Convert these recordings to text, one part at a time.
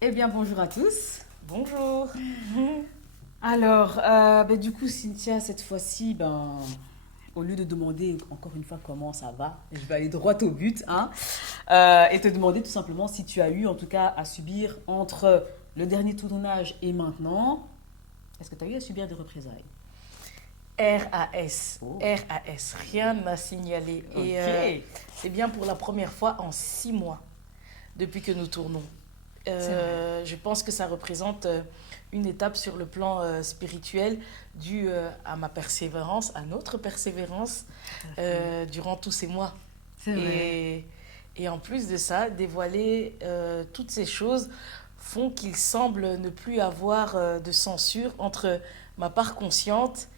Eh bien, bonjour à tous. Bonjour. Alors, du coup, Cynthia, cette fois-ci, au lieu de demander encore une fois comment ça va, je vais aller droit au but, hein, et te demander tout simplement si tu as eu, en tout cas, à subir entre le dernier tournage et maintenant, est-ce que tu as eu à subir des représailles? RAS. Oh, RAS. Rien n'a signalé. Et ok, c'est bien pour la première fois en 6 mois depuis que nous tournons. c'est vrai. Je pense que ça représente une étape sur le plan spirituel due à ma persévérance, à notre persévérance Tout à fait. durant tous ces mois. C'est vrai. Et, et en plus de ça, dévoiler toutes ces choses font qu'il semble ne plus avoir de censure entre ma part consciente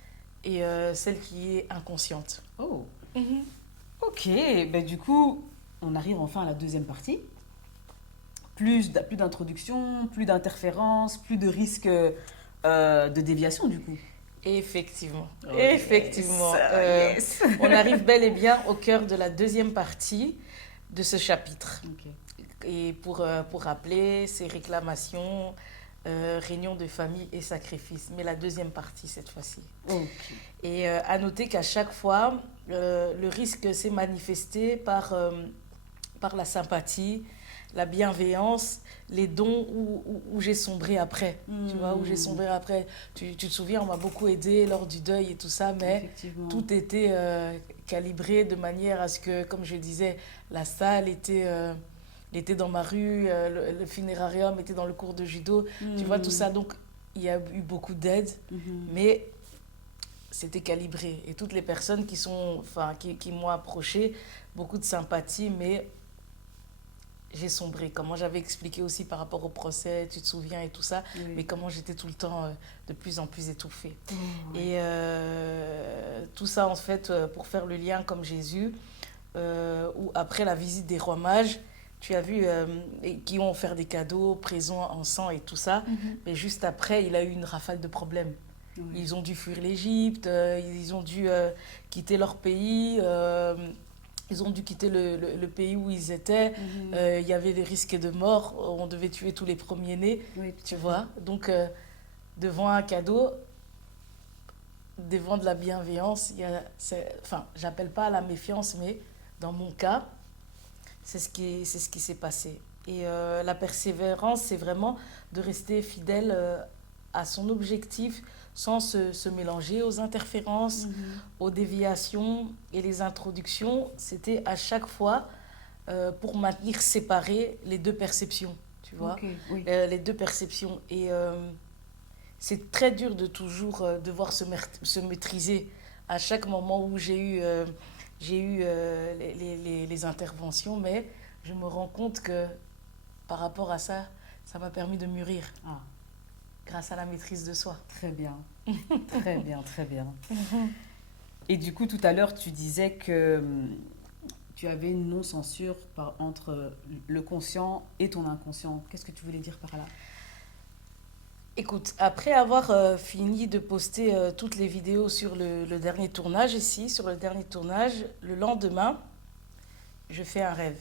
et celle qui est inconsciente. Oh, Mhm. ok, du coup, on arrive enfin à la deuxième partie. Plus d'introduction, plus d'interférences, plus de risques de déviation du coup. Effectivement, Oh yes, effectivement. yes. On arrive bel et bien au cœur de la deuxième partie de ce chapitre. Ok, Et pour rappeler, ces réclamations, réunions de famille et sacrifices. Mais la deuxième partie cette fois-ci. ok. Et à noter qu'à chaque fois, le risque s'est manifesté par la sympathie, la bienveillance, les dons où j'ai sombré après. Tu vois, où j'ai Hmm, sombré après. Tu te souviens, on m'a beaucoup aidé lors du deuil et tout ça, mais effectivement. tout était calibré de manière à ce que, comme je disais, la salle était dans ma rue, le funérarium était dans le cours de judo. Tu vois, tout Hmm, ça. Donc, il y a eu beaucoup d'aide, mhm. mais c'était calibré. Et toutes les personnes qui m'ont approché, beaucoup de sympathie, mais j'ai sombré. Comment j'avais expliqué aussi par rapport au procès, tu te souviens et tout ça, mais Oui. comment j'étais tout le temps de plus en plus étouffée. Oh, ouais. Et tout ça, en fait, pour faire le lien comme Jésus, où après la visite des rois mages, tu as vu, qui ont offert des cadeaux, présents en sang et tout ça, Mhm. mais juste après, il a eu une rafale de problèmes. Ouais. Ils ont dû fuir l'Égypte, ils ont dû quitter leur pays, ils ont dû quitter le pays où ils étaient. Mhm. Il y avait des risques de mort, on devait tuer tous les premiers-nés, Oui, tu tout à fait. vois. Donc, devant un cadeau, devant de la bienveillance, enfin, j'appelle pas à la méfiance, mais dans mon cas, c'est ce qui s'est passé. Et la persévérance, c'est vraiment de rester fidèle à son objectif sans se mélanger aux interférences, Mhm. aux déviations et les introductions. C'était à chaque fois pour maintenir séparées les deux perceptions, tu vois, Ok, oui. les deux perceptions. Et c'est très dur de toujours devoir se maîtriser à chaque moment où j'ai eu les interventions, mais je me rends compte que par rapport à ça, ça m'a permis de mûrir Ah, grâce à la maîtrise de soi. très bien. Très bien, très bien. Et du coup, tout à l'heure, tu disais que tu avais une non-censure entre le conscient et ton inconscient. Qu'est-ce que tu voulais dire par là? Écoute, après avoir fini de poster toutes les vidéos sur le dernier tournage ici, sur le dernier tournage, le lendemain, je fais un rêve.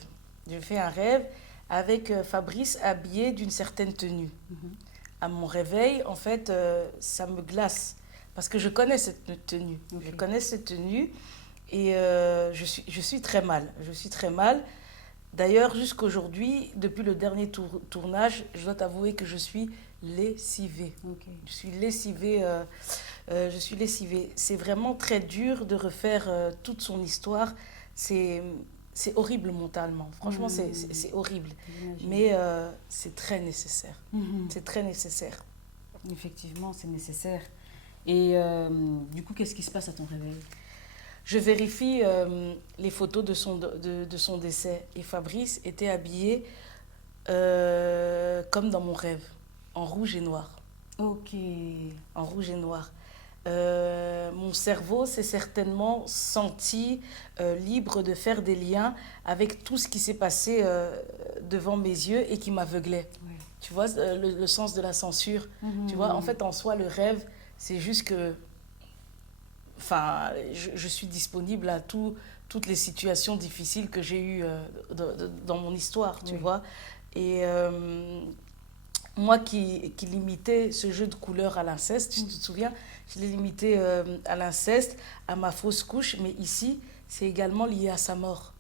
Je fais un rêve avec Fabrice habillé d'une certaine tenue. Mhm. À mon réveil, en fait, ça me glace parce que je connais cette tenue. Je Ok. connais cette tenue et je suis très mal. Je suis très mal. D'ailleurs, jusqu'aujourd'hui, depuis le dernier tournage, je dois t'avouer que je suis lessivée. Ok. Je suis lessivée. Je suis lessivée. C'est vraiment très dur de refaire toute son histoire. C'est, c'est horrible mentalement. Franchement, Hmm, c'est horrible. j'imagine. Mais c'est très nécessaire. Mhm. C'est très nécessaire. Effectivement, c'est nécessaire. Et du coup, qu'est-ce qui se passe à ton réveil? Je vérifie les photos de son décès. Et Fabrice était habillé comme dans mon rêve, en rouge et noir. Ok. En rouge et noir. Mon cerveau s'est certainement senti libre de faire des liens avec tout ce qui s'est passé devant mes yeux et qui m'aveuglait. Ouais. Tu vois, le sens de la censure. Tu vois, en Mhm. fait, en soi, le rêve, c'est juste que enfin, je suis disponible à toutes les situations difficiles que j'ai eues dans mon histoire, tu Oui. vois. Et moi qui limitais ce jeu de couleurs à l'inceste, tu te souviens, je l'ai limité à l'inceste, à ma fausse couche, mais ici, c'est également lié à sa mort.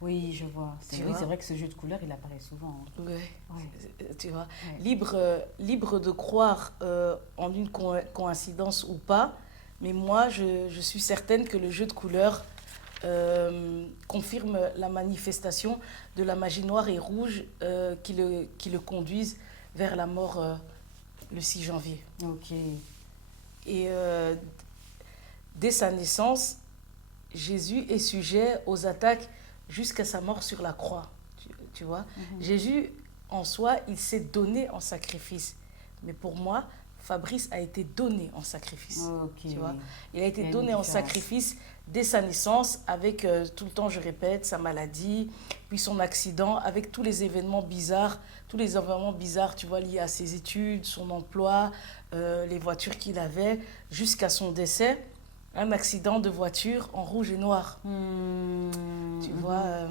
Oui, je vois. Tu Oui, vois? c'est vrai que ce jeu de couleurs, il apparaît souvent. Ouais, Oui, tu vois. ouais. Libre de croire en une coïncidence ou pas, mais moi, je suis certaine que le jeu de couleurs confirme la manifestation de la magie noire et rouge qui le conduisent vers la mort le 6 janvier. Ok. Et dès sa naissance, Jésus est sujet aux attaques jusqu'à sa mort sur la croix. Tu vois, Jésus, en soi, il s'est donné en sacrifice. Mais pour moi, Fabrice a été donné en sacrifice. Ok. Tu vois, il a été Il y a une donné en différence. sacrifice dès sa naissance, avec tout le temps, je répète, sa maladie, puis son accident, avec tous les événements bizarres, tu vois, liés à ses études, son emploi, les voitures qu'il avait, jusqu'à son décès. Un accident de voiture en rouge et noir. Tu vois,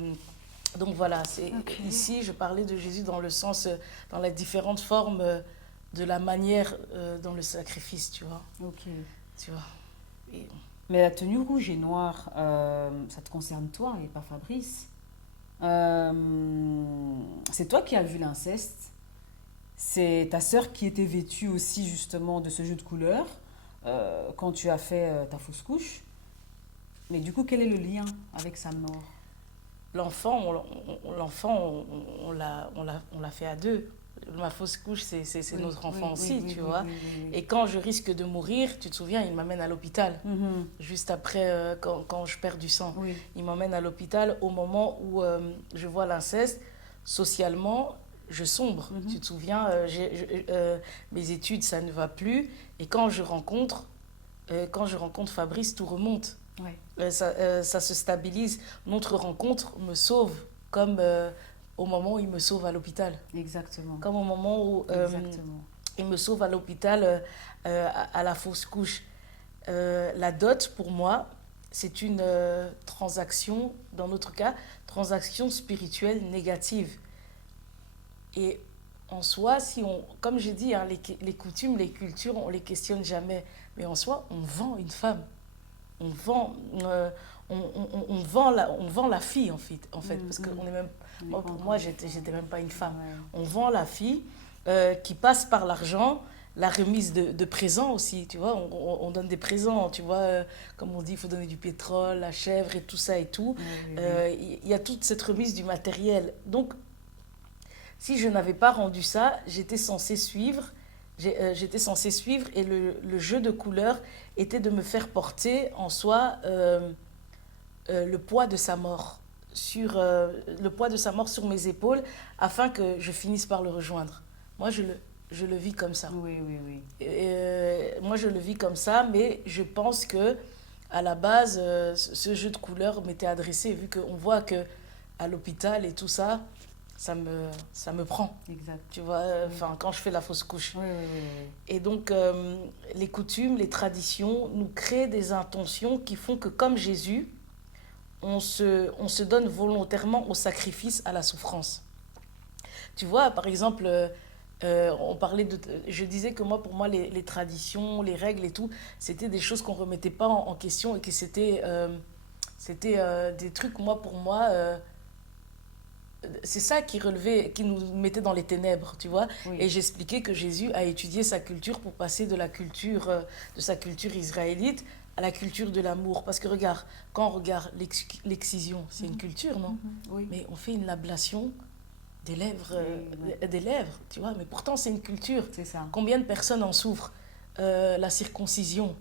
donc voilà, Ok. ici je parlais de Jésus dans le sens, dans les différentes formes de la manière dans le sacrifice, tu vois. Ok. Tu vois. Et Mais la tenue rouge et noire, ça te concerne toi et pas Fabrice. Euh, c'est toi qui as vu l'inceste. C'est ta sœur qui était vêtue aussi justement de ce jeu de couleurs quand tu as fait ta fausse couche. Mais du coup, quel est le lien avec sa mort? l'enfant, on l'a fait à deux. Ma fausse couche, c'est Oui, notre oui, enfant oui, aussi, oui, tu oui, vois. oui, oui, oui. Et quand je risque de mourir, tu te souviens, il m'amène à l'hôpital. Mhm. Juste après, quand je perds du sang. Oui. Il m'emmène à l'hôpital au moment où je vois l'inceste. Socialement, je sombre. Mhm. Tu te souviens, mes études, ça ne va plus. Et quand je rencontre Fabrice, tout remonte. Ouais, Ça se stabilise. Notre rencontre me sauve, comme au moment où il me sauve à l'hôpital. exactement. Comme au moment où Exactement. il me sauve à l'hôpital à la fausse couche. La dot, pour moi, c'est une transaction, dans notre cas, transaction spirituelle négative. Et en soi, si on, comme j'ai dit, hein, les coutumes, les cultures, on les questionne jamais. Mais en soi, on vend une femme. On vend, on vend la fille, en fait Mhm, parce que mhm. on est même, On n'est moi, pas pour encore moi, des femmes. j'étais même pas une femme. Ouais. On vend la fille qui passe par l'argent, la remise de présents aussi, tu vois. On donne des présents, tu vois. Comme on dit, il faut donner du pétrole, la chèvre et tout ça et tout. Oui, oui, oui. Il y a toute cette remise du matériel. Donc, si je n'avais pas rendu ça, j'étais censée suivre et le jeu de couleurs était de me faire porter en soi le poids de sa mort le poids de sa mort sur mes épaules afin que je finisse par le rejoindre. Moi, je le vis comme ça. Oui, oui, oui. Moi, je le vis comme ça, mais je pense que à la base, ce jeu de couleurs m'était adressé, vu qu'on voit que à l'hôpital et tout ça, ça me prend. Exact. Tu vois, Oui. enfin, quand je fais la fausse couche. Oui, oui, oui, oui. Et donc, les coutumes, les traditions nous créent des intentions qui font que, comme Jésus, on se donne volontairement au sacrifice, à la souffrance. Tu vois, par exemple, on parlait je disais que moi, pour moi, les traditions, les règles et tout, c'était des choses qu'on ne remettait pas en question et que c'était des trucs, moi, pour moi, c'est ça qui nous mettait dans les ténèbres, tu vois. Oui. Et j'expliquais que Jésus a étudié sa culture pour passer de sa culture israélite à la culture de l'amour. Parce que regarde, quand on regarde l'excision, c'est une culture, non? Mhm. Oui. Mais on fait une ablation Oui. des lèvres, tu vois. Mais pourtant, c'est une culture. C'est ça. Combien de personnes en souffrent? La circoncision,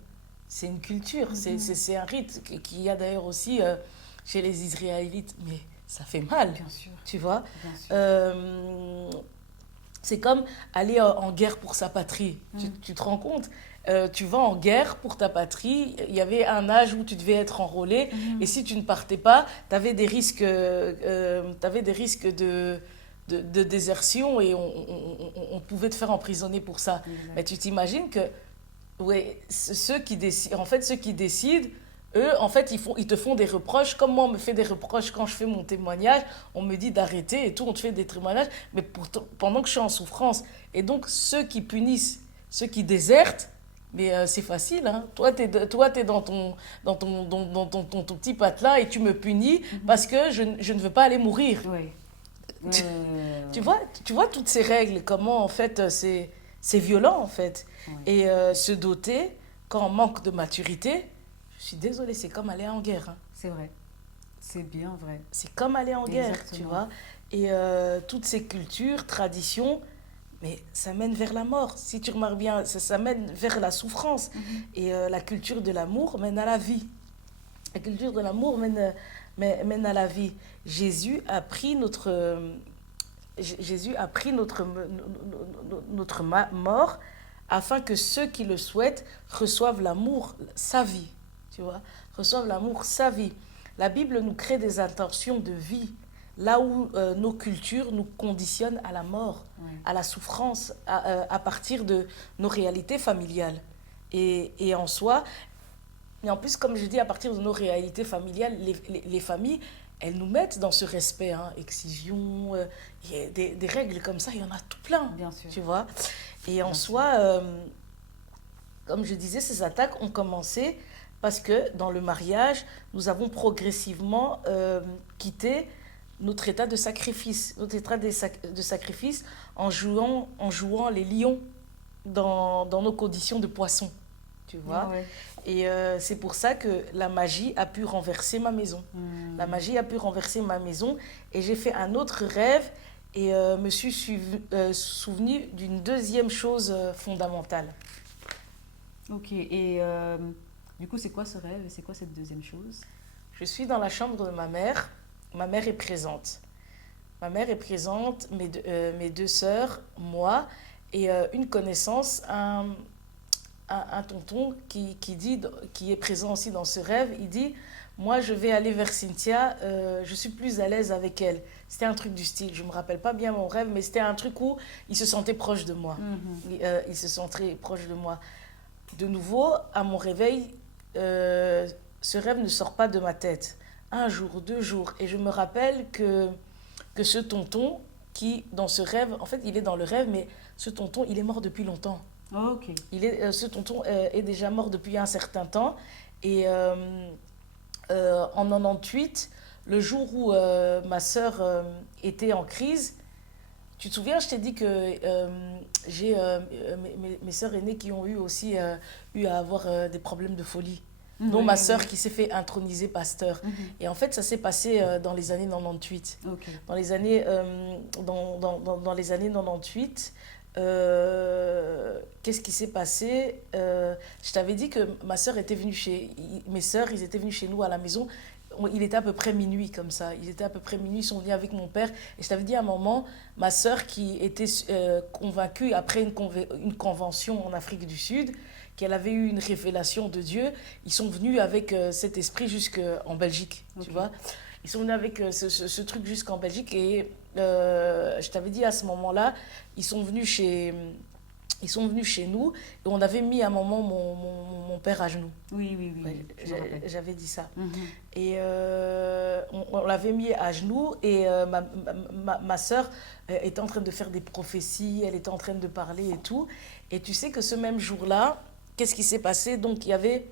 c'est une culture, c'est un rite qu'il y a d'ailleurs aussi chez les Israélites. Mais ça fait mal, Bien sûr. tu vois. Bien sûr. C'est comme aller en guerre pour sa patrie. Tu te rends compte? Tu vas en guerre pour ta patrie. Il y avait un âge où tu devais être enrôlé. Et si tu ne partais pas, tu avais des risques, de désertion et on pouvait te faire emprisonner pour ça. Exact. Mais tu t'imagines que ouais, ceux qui décident, Eux, en fait, ils te font des reproches. Comme moi, on me fait des reproches quand je fais mon témoignage. On me dit d'arrêter et tout. On te fait des témoignages. Mais pendant que je suis en souffrance. Et donc, ceux qui punissent, ceux qui désertent, mais c'est facile. Hein. Toi, t'es dans ton petit patelin et tu me punis parce que je ne veux pas aller mourir. Oui. Tu, tu Ouais. vois, tu vois toutes ces règles, comment en fait c'est violent en fait. Oui. Et se doter, quand on manque de maturité, je suis désolée, c'est comme aller en guerre. Hein. C'est vrai. C'est bien vrai. C'est comme aller en guerre, tu Exactement. vois. Et toutes ces cultures, traditions, mais ça mène vers la mort. Si tu remarques bien, ça mène vers la souffrance. Et la culture de l'amour mène à la vie. La culture de l'amour mène à la vie. Jésus a pris Jésus a pris notre mort afin que ceux qui le souhaitent reçoivent l'amour, sa vie, tu vois, reçoivent l'amour, sa vie. La Bible nous crée des intentions de vie, là où nos cultures nous conditionnent à la mort, Oui. à la souffrance, à partir de nos réalités familiales. Et en soi, et en plus, comme je dis, à partir de nos réalités familiales, les familles, elles nous mettent dans ce respect, hein, excision, il y a des règles comme ça, il y en a tout plein, Bien sûr. tu vois. Et en Bien sûr. soi, comme je disais, ces attaques ont commencé parce que dans le mariage, nous avons progressivement quitté notre état de sacrifice, de sacrifice en jouant les lions dans nos conditions de poisson, tu Ah vois. ouais. Et c'est pour ça que la magie a pu renverser ma maison. La Hmm. magie a pu renverser ma maison et j'ai fait un autre rêve et me suis souvenu d'une deuxième chose fondamentale. Ok. Et du coup, c'est quoi ce rêve et c'est quoi cette deuxième chose? Je suis dans la chambre de ma mère. Ma mère est présente. Ma mère est présente, mes deux sœurs, moi et une connaissance, un tonton qui est présent aussi dans ce rêve. Il dit, moi je vais aller vers Cynthia, je suis plus à l'aise avec elle. C'était un truc du style, je ne me rappelle pas bien mon rêve, mais c'était un truc où il se sentait proche de moi. Mhm. Il se sentait proche de moi. De nouveau, à mon réveil, ce rêve ne sort pas de ma tête. Un jour, 2 jours, et je me rappelle que ce tonton, qui dans ce rêve, en fait il est dans le rêve, mais ce tonton, il est mort depuis longtemps. Ok. Ce tonton est déjà mort depuis un certain temps. Et en 98, le jour où ma sœur était en crise, tu te souviens, je t'ai dit que j'ai mes sœurs aînées qui ont eu aussi eu à avoir des problèmes de folie. Mhm. Dont Oui, ma oui, sœur oui. qui s'est fait introniser pasteur. Mhm. Et en fait, ça s'est passé dans les années 98. Ok. Dans les années 98, qu'est-ce qui s'est passé? Je t'avais dit que ma sœur était venue mes sœurs, ils étaient venus chez nous à la maison. Il était à peu près minuit comme ça. Ils étaient à peu près minuit, ils sont venus avec mon père. Et je t'avais dit à un moment, ma sœur qui était convaincue après une convention en Afrique du Sud, qu'elle avait eu une révélation de Dieu, ils sont venus avec cet esprit jusqu'en Belgique, tu Ok. vois. Ils sont venus avec ce truc jusqu'en Belgique et je t'avais dit à ce moment-là, ils sont venus chez, ils sont venus chez nous et on avait mis à un moment mon père à genoux. Oui, oui, oui, Ouais, oui, je me rappelle. j'avais dit ça. Mhm. Et on l'avait mis à genoux et ma sœur était en train de faire des prophéties, elle était en train de parler et tout. Et tu sais que ce même jour-là, qu'est-ce qui s'est passé? Donc il y avait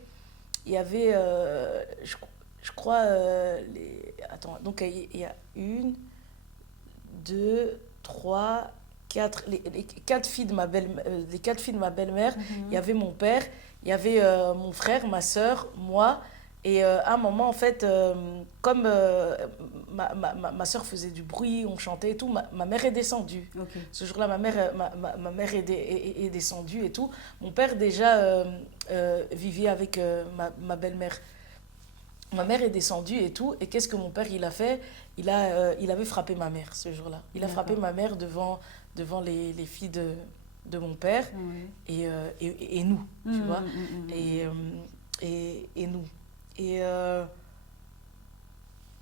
je crois, attends, donc il y a une, deux, trois, quatre, les quatre filles de ma les quatre filles de ma belle-mère. Il y Mhm. avait mon père, il y avait mon frère, ma soeur, moi. Et à un moment, en fait, comme ma soeur faisait du bruit, on chantait et tout, ma mère est descendue. Ok. Ce jour-là, ma mère est descendue et tout. Mon père, déjà, vivait avec ma belle-mère. Ma mère est descendue et tout. Et qu'est-ce que mon père, il a fait? Il avait frappé ma mère ce jour-là. Il a frappé D'accord. ma mère devant les filles de mon père Oui. et nous, tu vois. Mhm, mhm, mhm, Et, mhm. et nous. Et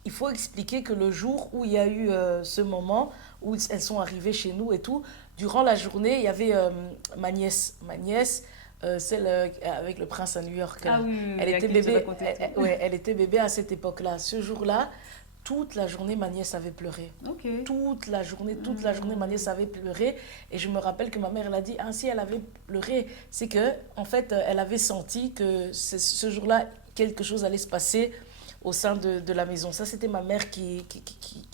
il faut expliquer que le jour où il y a eu ce moment, où elles sont arrivées chez nous et tout, durant la journée, il y avait ma nièce celle avec le prince à New York. Ah Là. oui, oui, Elle oui, à était qui tu bébé, racontais tout. ouais, elle était bébé à cette époque-là. Ce jour-là, toute la journée, ma nièce avait pleuré. Ok. Toute la journée, ma nièce avait pleuré. Et je me rappelle que ma mère, elle a dit, ainsi elle avait pleuré. C'est que, en fait, elle avait senti que ce jour-là, quelque chose allait se passer au sein de la maison. Ça, c'était ma mère qui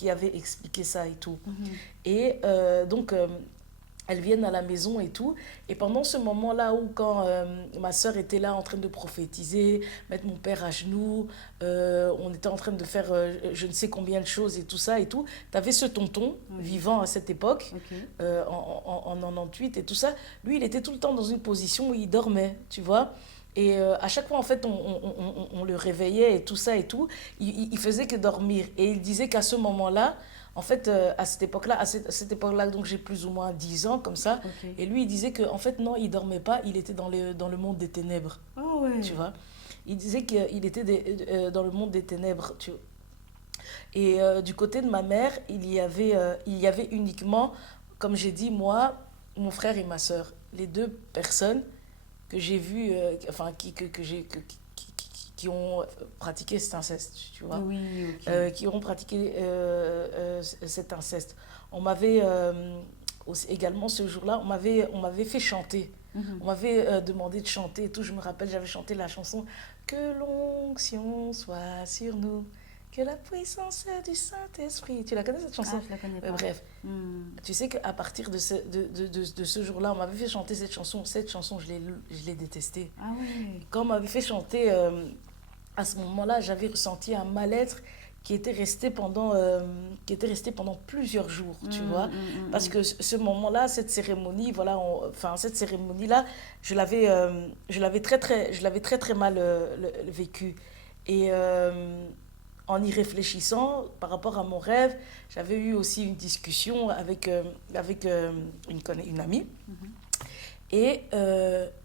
avait expliqué ça et tout. Mhm. Et donc, elles viennent à la maison et tout. Et pendant ce moment-là où quand ma soeur était là en train de prophétiser, mettre mon père à genoux, on était en train de faire je ne sais combien de choses et tout ça et tout, tu avais ce tonton Oui. vivant à cette époque, Ok. en 98 et tout ça. Lui, il était tout le temps dans une position où il dormait, tu vois. Et à chaque fois, en fait, on le réveillait et tout ça et tout. Il faisait que dormir. Et il disait qu'à ce moment-là, en fait, à cette époque-là, à cette époque-là, donc j'ai plus ou moins 10 ans, comme ça. Ok. Et lui, il disait que en fait, non, il dormait pas, il était dans le monde des ténèbres, Ah ouais. tu vois. Il disait qu'il était dans le monde des ténèbres, tu vois. Et du côté de ma mère, il y avait uniquement, comme j'ai dit, moi, mon frère et ma soeur. Les deux personnes que j'ai vues, enfin, qui ont pratiqué cet inceste, tu vois. Oui, ok. Qui auront pratiqué cet inceste. On m'avait également ce jour-là, on m'avait fait chanter. Mhm. On m'avait demandé de chanter et tout. Je me rappelle, j'avais chanté la chanson Que l'onction soit sur nous, que la puissance du Saint-Esprit. Tu la connais cette Ah, chanson? je la connais pas. Bref, Hmm. tu sais qu'à partir de ce jour-là, on m'avait fait chanter cette chanson. Cette chanson, je l'ai détestée. Ah ouais. Quand on m'avait fait chanter à ce moment-là, j'avais ressenti un mal-être qui était resté pendant plusieurs jours, tu vois. Parce que ce moment-là, cette cérémonie, voilà, enfin, cette cérémonie-là, je l'avais très, très mal vécue. Et en y réfléchissant, par rapport à mon rêve, j'avais eu aussi une discussion avec une amie. Mhm. Et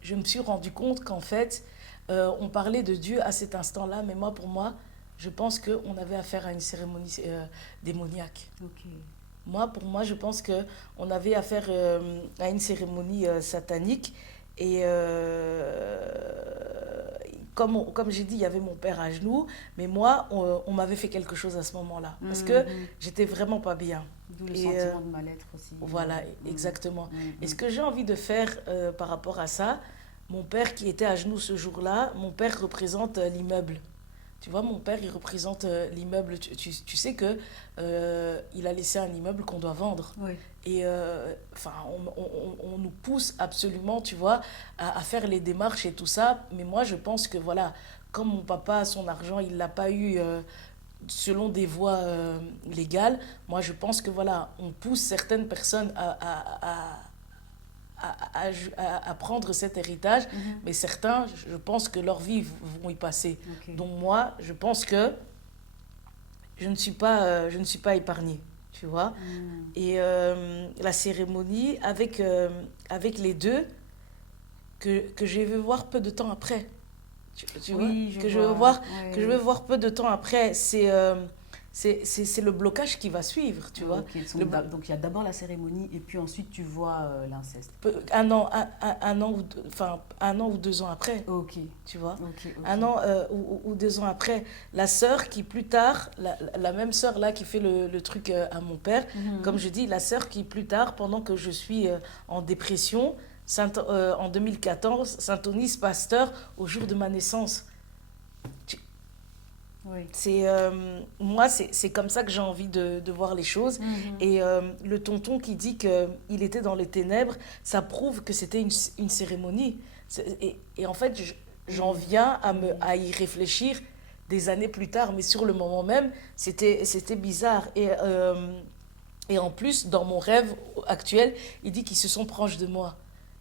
je me suis rendu compte qu'en fait, on parlait de Dieu à cet instant-là, mais moi, pour moi, je pense qu'on avait affaire à une cérémonie démoniaque. Ok. Moi, pour moi, je pense qu'on avait affaire à une cérémonie satanique. Et comme j'ai dit, il y avait mon père à genoux, mais moi, on m'avait fait quelque chose à ce moment-là. Parce que Mhm. j'étais vraiment pas bien. D'où le Et sentiment de mal-être aussi. voilà, Mhm. exactement. Et ce Mhm. que j'ai envie de faire par rapport à ça, mon père qui était à genoux ce jour-là, mon père représente l'immeuble. Tu vois, mon père, il représente l'immeuble. Tu sais que il a laissé un immeuble qu'on doit vendre. Oui. Et enfin, on nous pousse absolument, tu vois, à faire les démarches et tout ça. Mais moi, je pense que, voilà, comme mon papa, son argent, il l'a pas eu selon des voies légales, moi, je pense que, voilà, on pousse certaines personnes à prendre cet héritage, Mhm. mais certains, je pense que leur vie vont y passer. Ok. Donc moi, je pense que je ne suis pas épargnée, tu vois. Hmm. Et la cérémonie avec les deux, que je vais voir peu de temps après, tu vois, Oui, je que je vais vois. voir, que je vais Oui. voir peu de temps après, c'est le blocage qui va suivre, tu vois. Ok. Le, Donc il y a d'abord la cérémonie et puis ensuite tu vois l'inceste. un an ou 2 ans après, Ok. tu vois. Ok. Ok. Un an ou 2 ans après, la sœur qui plus tard, la même sœur là qui fait le truc à mon père, comme Mhm. je dis, la sœur qui plus tard, pendant que je suis en dépression, en 2014, s'intonise pasteur au jour de ma naissance. Tu- Oui. Moi, c'est comme ça que j'ai envie de voir les choses. Mhm. Et le tonton qui dit qu'il était dans les ténèbres, ça prouve que c'était une cérémonie. Et en fait, j'en Oui. viens Oui. à y réfléchir des années plus tard. Mais sur le moment même, c'était bizarre. Et en plus, dans mon rêve actuel, il dit qu'ils se sont proches de moi.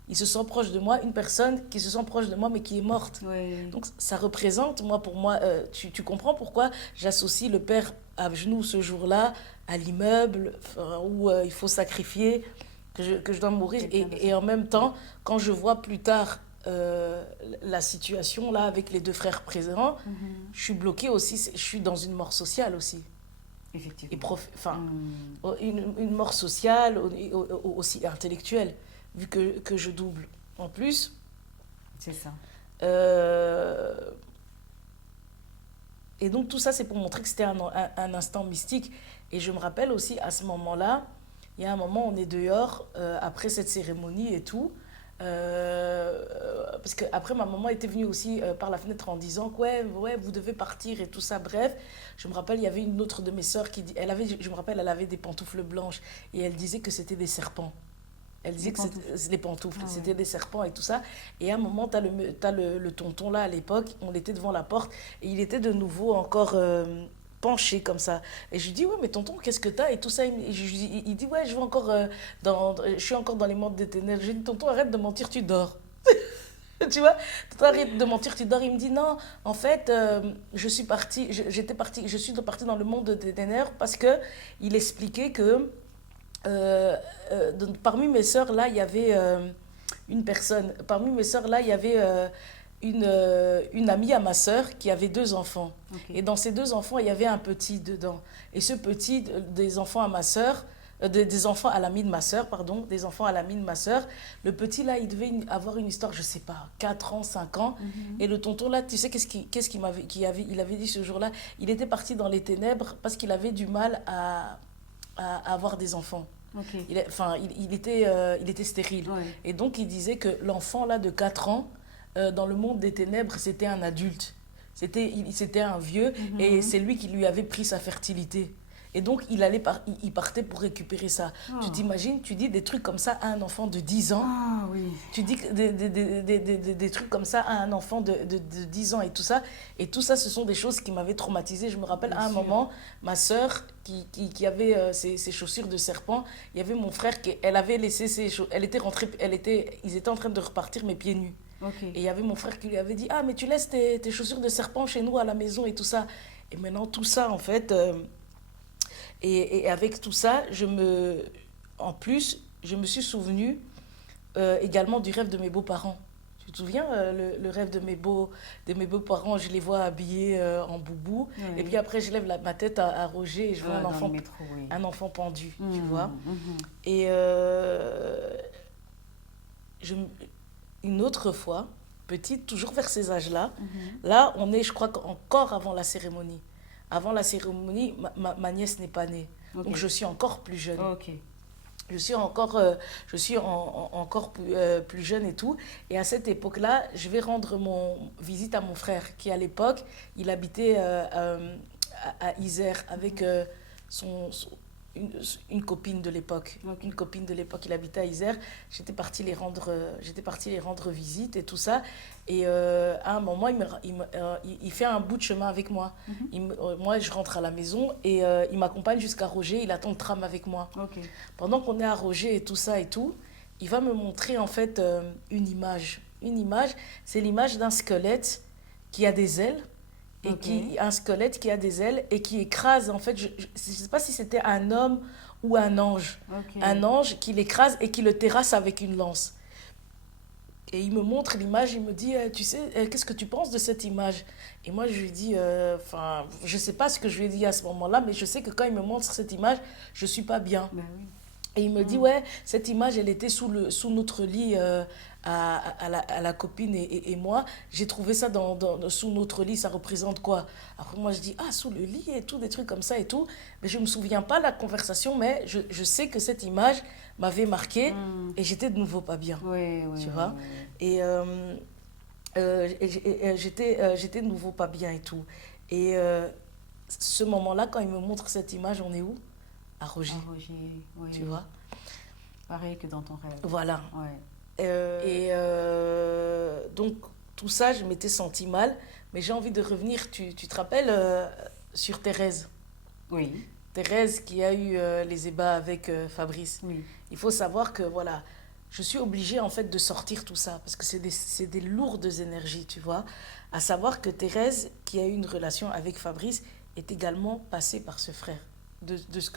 Ils se sont proches de moi, une personne qui se sent proche de moi mais qui est morte. Oui. Donc ça représente, pour moi, tu comprends pourquoi j'associe le père à genoux ce jour-là à l'immeuble enfin, où il faut sacrifier, que je dois mourir. Quelqu'un de Et en ça. même temps, quand je vois plus tard la situation là avec les deux frères présents, Mhm. je suis bloquée aussi, je suis dans une mort sociale aussi. Et Effectivement. enfin, Hmm. une mort sociale aussi intellectuelle, vu que je double. En plus, C'est ça. Euh, et donc tout ça, c'est pour montrer que c'était un instant mystique. Et je me rappelle aussi, à ce moment-là, il y a un moment, on est dehors, après cette cérémonie et tout. Parce que après ma maman était venue aussi par la fenêtre en disant que ouais, ouais, vous devez partir et tout ça. Bref, je me rappelle, il y avait une autre de mes sœurs qui dit, elle avait, je me rappelle, elle avait des pantoufles blanches et elle disait que c'était des serpents. Elle Les disait que pantoufles. c'était les pantoufles, Ah ouais. c'était des serpents et tout ça. Et à un moment, t'as le tonton là à l'époque, on était devant la porte et il était de nouveau encore penché comme ça. Et je lui dis, ouais, mais tonton, qu'est-ce que t'as et tout ça. Il dit, ouais, je vais encore je suis encore dans les mondes des ténèbres. Je lui dis, tonton, arrête de mentir, tu dors. Tu vois, tonton, arrête de mentir, tu dors. Il me dit, non, en fait, je suis partie dans le monde des ténèbres parce que il expliquait que donc, parmi mes sœurs, là, il y avait une personne. Parmi mes sœurs, là, il y avait une amie à ma sœur qui avait deux enfants. Ok. Et dans ces deux enfants, il y avait un petit dedans. Et ce petit, des enfants à ma sœur, des enfants à l'amie de ma sœur, pardon, des enfants à l'amie de ma sœur, le petit, là, il devait avoir une histoire, je sais pas, 4 ans, 5 ans. Mhm. Et le tonton, là, tu sais, qu'est-ce il avait dit ce jour-là? Il était parti dans les ténèbres parce qu'il avait du mal à avoir des enfants. Ok. Enfin, il était stérile. Ouais. Et donc, il disait que l'enfant, là, de 4 ans, dans le monde des ténèbres, c'était un adulte. C'était un vieux, et Mhm. c'est lui qui lui avait pris sa fertilité. Et donc, il partait pour récupérer ça. Tu Oh. t'imagines, tu dis des trucs comme ça à un enfant de 10 ans. Ah oui. Tu dis des trucs comme ça à un enfant de 10 ans et tout ça. Et tout ça, ce sont des choses qui m'avaient traumatisée. Je me rappelle Bien à un sûr. moment, ma sœur qui avait ses chaussures de serpent, il y avait mon frère qui elle avait laissé ses chaussures. Elle était rentrée, ils étaient en train de repartir, mais pieds nus. Ok. Et il y avait mon frère qui lui avait dit, ah, mais tu laisses tes chaussures de serpent chez nous à la maison et tout ça. Et maintenant, tout ça, en fait, et avec tout ça, en plus, je me suis souvenue également du rêve de mes beaux-parents. Tu te souviens, le rêve de mes beaux-parents, je les vois habillés en boubou. Et puis Oui. après, je lève ma tête à Roger et je vois Dans le métro, oui. un enfant pendu, tu vois. Mhm. Mhm. Et je, une autre fois, petite, toujours vers ces âges-là, Mhm. là, on est, je crois, encore avant la cérémonie. Avant la cérémonie, ma nièce n'est pas née. Ok. Donc je suis encore plus jeune. Ok. Je suis encore plus jeune et tout. Et à cette époque-là, je vais rendre visite à mon frère, qui à l'époque, il habitait à Isère avec son, son- une, une copine de l'époque. Ok. Une copine de l'époque, il habitait à Isère. J'étais partie les rendre visite et tout ça. Et à un moment, il fait un bout de chemin avec moi. Mhm. Moi, je rentre à la maison et il m'accompagne jusqu'à Roger. Il attend le tram avec moi. Ok. Pendant qu'on est à Roger et tout ça et tout, il va me montrer en fait une image. Une image, c'est l'image d'un squelette qui a des ailes et Ok. un squelette qui a des ailes et qui écrase en fait, je ne sais pas si c'était un homme ou un ange. Ok. Un ange qui l'écrase et qui le terrasse avec une lance. Et il me montre l'image, il me dit, tu sais, qu'est-ce que tu penses de cette image? Et moi, je lui dis, enfin, je sais pas ce que je lui ai dit à ce moment-là, mais je sais que quand il me montre cette image, je suis pas bien. Ben oui. Et il me dit, Mm. ouais, cette image, elle était sous notre lit à la copine et moi. J'ai trouvé ça sous notre lit, ça représente quoi? Après, moi, je dis, ah, sous le lit et tout, des trucs comme ça et tout. Mais je me souviens pas de la conversation, mais je sais que cette image m'avait marqué Mm. et j'étais de nouveau pas bien, Oui, oui, tu oui, vois. oui. Et, j'étais de nouveau pas bien et tout. Et ce moment-là, quand il me montre cette image, on est où? À Roger, Ah, Roger, oui. tu vois. Pareil que dans ton rêve. Voilà. Ouais. Et donc, tout ça, je m'étais sentie mal. Mais j'ai envie de revenir, tu te rappelles, sur Thérèse. Oui, Thérèse qui a eu les ébats avec Fabrice. oui. Il faut savoir que, voilà, je suis obligée en fait de sortir tout ça. Parce que c'est des lourdes énergies, tu vois. À savoir que Thérèse, qui a eu une relation avec Fabrice, est également passée par ce frère. De ce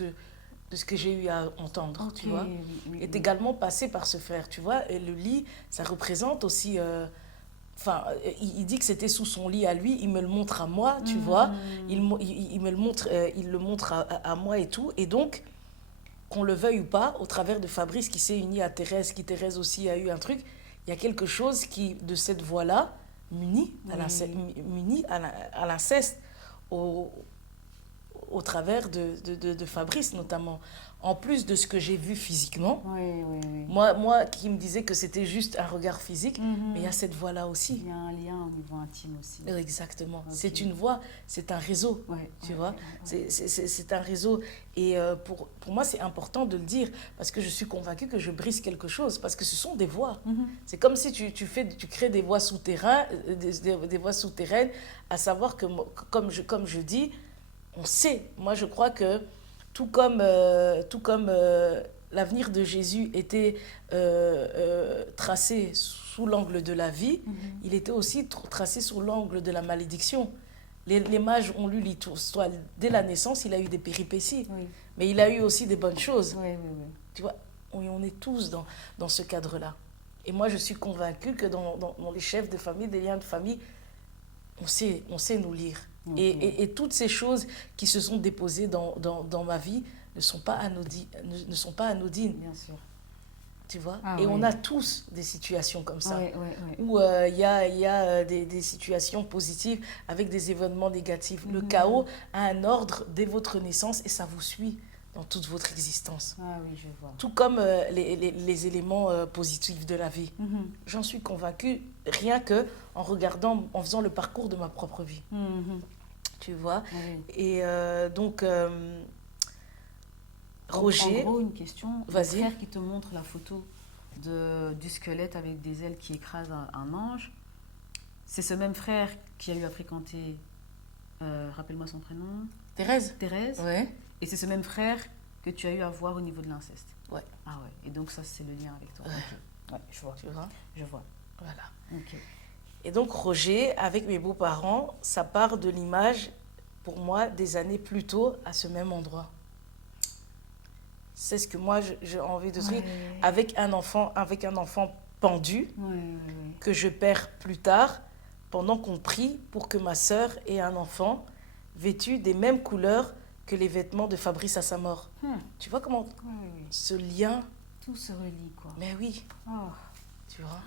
que j'ai eu à entendre, Ok, tu vois. oui, oui, Est oui. également passé par ce frère, tu vois. Et le lit, ça représente aussi... Enfin, il dit que c'était sous son lit à lui, il me le montre à moi, tu vois. Mm. Il me le montre, il le montre à moi et tout. Et donc, qu'on le veuille ou pas, au travers de Fabrice qui s'est uni à Thérèse, qui Thérèse aussi a eu un truc, il y a quelque chose qui, de cette voie-là, m'unit à l'inceste, au travers de Fabrice notamment. En plus de ce que j'ai vu physiquement, moi qui me disais que c'était juste un regard physique, mais il y a cette voie-là aussi. Il y a un lien au niveau intime aussi. Exactement. Okay. C'est une voie, c'est un réseau, tu vois. C'est un réseau. Et pour moi, c'est important de le dire parce que je suis convaincue que je brise quelque chose, parce que ce sont des voies. C'est comme si tu crées des voies souterraines, des voies souterraines, à savoir que, comme je dis, on sait. Moi, je crois que tout comme l'avenir de Jésus était tracé sous l'angle de la vie, il était aussi tracé sous l'angle de la malédiction. Les mages ont lu l'histoire. Dès la naissance, il a eu des péripéties. Mais il a eu aussi des bonnes choses. Tu vois, on est tous dans ce cadre-là. Et moi, je suis convaincue que dans les chefs de famille, des liens de famille, on sait nous lire. Et toutes ces choses qui se sont déposées dans ma vie ne sont pas anodines. Bien sûr. Tu vois, on a tous des situations comme ça, où il y a des situations positives avec des événements négatifs. Le chaos a un ordre dès votre naissance et ça vous suit dans toute votre existence. Je vois. Tout comme les éléments positifs de la vie. J'en suis convaincue rien qu'en regardant, en faisant le parcours de ma propre vie. Tu vois. Et donc... Roger, en gros, une question. Vas-y. Le frère qui te montre la photo du squelette avec des ailes qui écrasent un ange, c'est ce même frère qui a eu à fréquenter, rappelle-moi son prénom. Thérèse. Ouais. Et c'est ce même frère que tu as eu à voir au niveau de l'inceste. Ouais. Ah ouais. Et donc ça, c'est le lien avec toi. Ouais, je vois. Tu vois. Je vois. Voilà. Ok. Et donc Roger, avec mes beaux-parents, ça part de l'image, pour moi, des années plus tôt à ce même endroit. C'est ce que moi j'ai envie de dire, avec un enfant pendu, que je perds plus tard, pendant qu'on prie pour que ma sœur ait un enfant vêtu des mêmes couleurs que les vêtements de Fabrice à sa mort. Tu vois comment ce lien... Tout se relie, quoi. Mais oui, tu vois.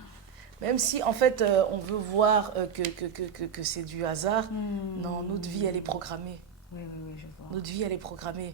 Même si, en fait, on veut voir que c'est du hasard, non, notre vie, elle est programmée. Oui, je vois. Notre vie, elle est programmée.